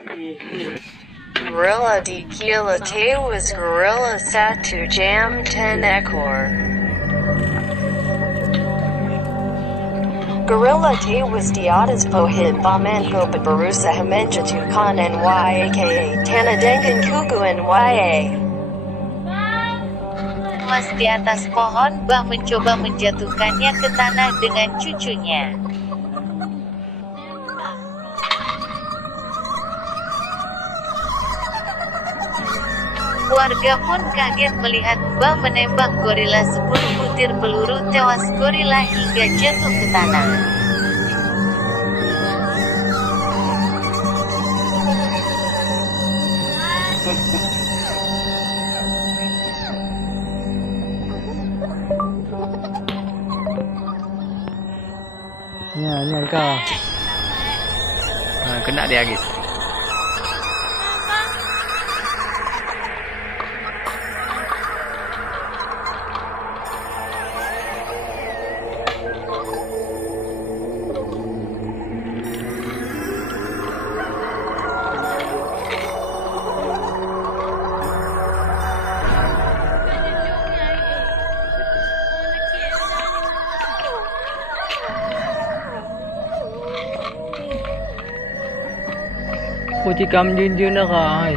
Gorila di gila Tewas gorila 1 jam 10 ekor. Gorila Tewas di atas pohon bamanho berusaha menjatuhkan NYAKA tanah dengan kuku NYA. Tewas di atas pohon bah mencoba menjatuhkannya ke tanah dengan cucunya. Warga pun kaget melihat bah menembak gorila 10 butir peluru tewas gorila hingga jatuh ke tanah. Ini kau. Kena dia guys. Cô chỉ cầm duyên đó rồi.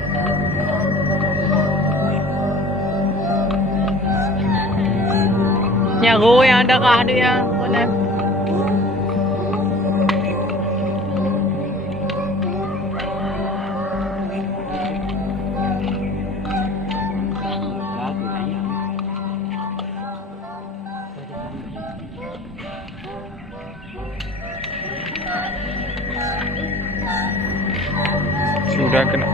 Nhà gối à, đã ra đi à, con em. Sudah kena.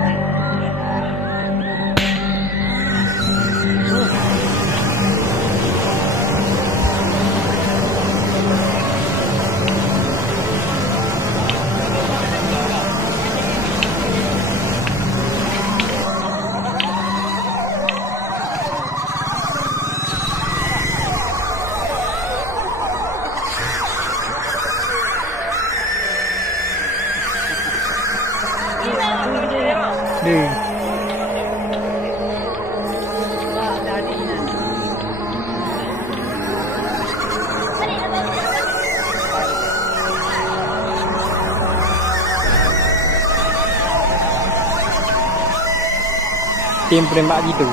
Đi. Tim Penembak gitu.